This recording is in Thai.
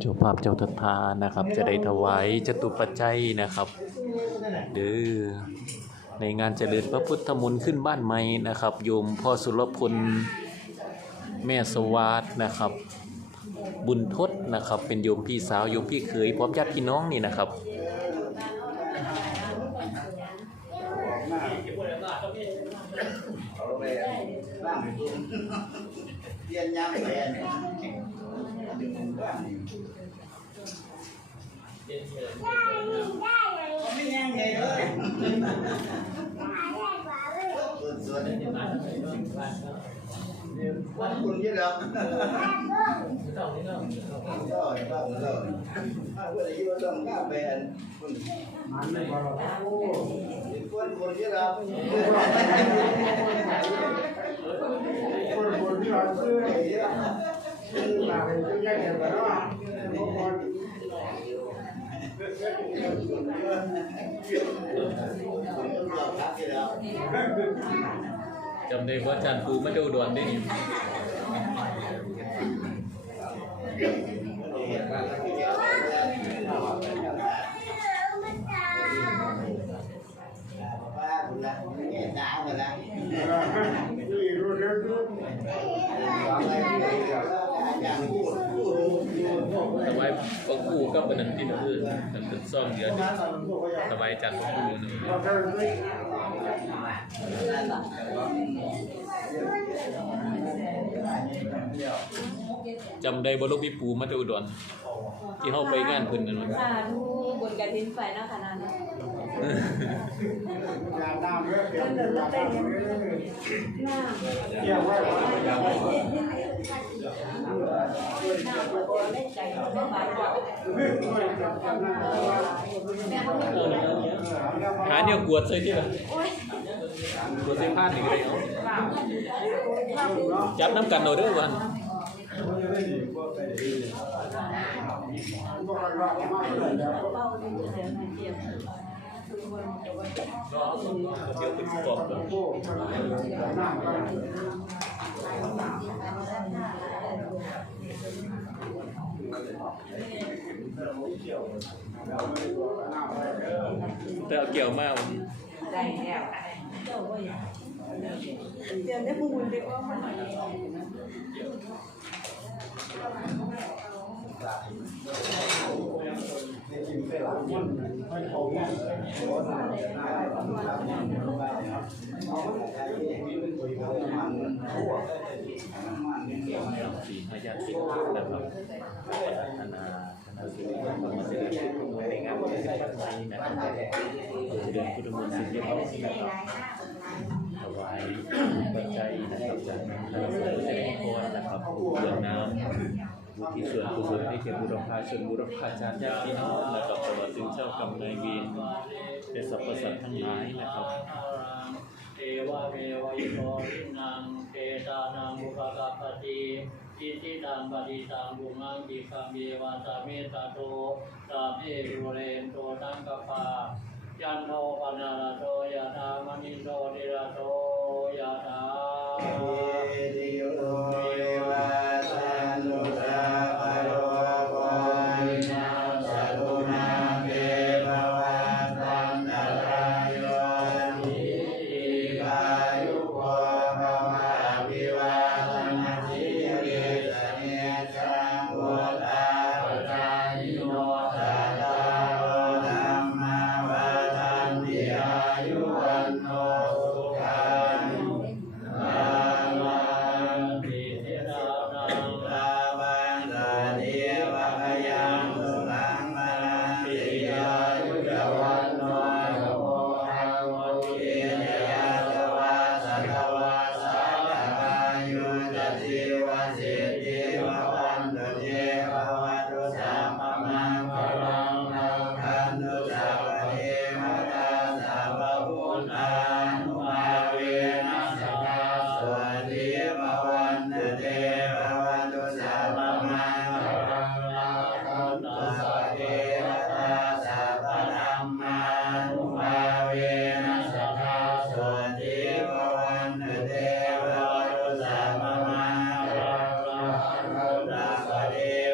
เจ้าภาพเจ้าทศานะครับ จะได้ถวายจตุปัจจัยนะครับเด้อในงานเจริญพระพุทธมนต์ขึ้นบ้านใหม่นะครับ โยมพ่อสุรพลแม่สวัสดนะครับ บุญทศนะครับ เป็นโยมพี่สาวโยมพี่เขยพร้อมญาติพี่น้องนี่นะครับเรียนยามแฟนไม่เลยส่วนวันคุณยี่หรอก quán quần với lắm rồi vâng rồi à vừa đi vào trong các bèn quán quần với lắm quán quần với lắm ล้าเป็นคุณคนคนยี่หรอก คนคนที่เราซื้อซื้อมาเป็นซื้อแยกกันไปแล้วอ่ะบางคน จำได้ว่าอาจารย์ปูมาดูดวนได้นี่ ป้าคุณละแก่ตาหมดละ ว ซื้อรู้เรื่องซื้ออย่างพูดพูดถวายพระครูกับปนันตินคือมันเป็นซ่อมเดือนนี่ถวายอาจารย์พระครูนึงจำได้บลูกพี่ปูมาดูดวนที่เฮาไปงานเพิ่นนั่นว่าสาธุบุญกระถินไฟนะขนาดนั้น há nhiều cuột xây chứ cuột xây phát thì cái đấy không? Chấm nắm cành nồi đấy bạn. ยกวดใส่ที่ละกวดใส่ผ้านี่ก็ได้เจ้าว่าอย่างเดี๋ยวเป็นกรอบก่อนโอ้น้ำกันแต่เอาเกี่ยวมาวันได้แล้วเจ้าว่าอย่างเตรียมได้บุญเด็กว่ามัน สีพยาธินะครับธนาธนาสิริวันมาเสด็จในงานวันที่ปัจจัยนะครับเดือนพุทธมนต์สิบเจ็ดนะครับถวายปัจจัยนะครับจากทาสมเด็จพระพรนะครับเรื่อน้ำ บุที่ส่วนกุศลให้แก่บุรพาชนบุรพาจารย์ญาติพี่น้องนะครับตลอดถึงเจ้ากรรมนายเวรและสรรพสัตว์ทั้งหลายนะครับเทวะเมวะอิโตทินังเทตานังอุปกัปปติอิทิตังปฏิตังบุมังกิคัมเยวาสามิตาโตสาเพรุเรนโตตังกปายันโทปนาลโตยะธามณิโตติระโตยะธา Nazaret.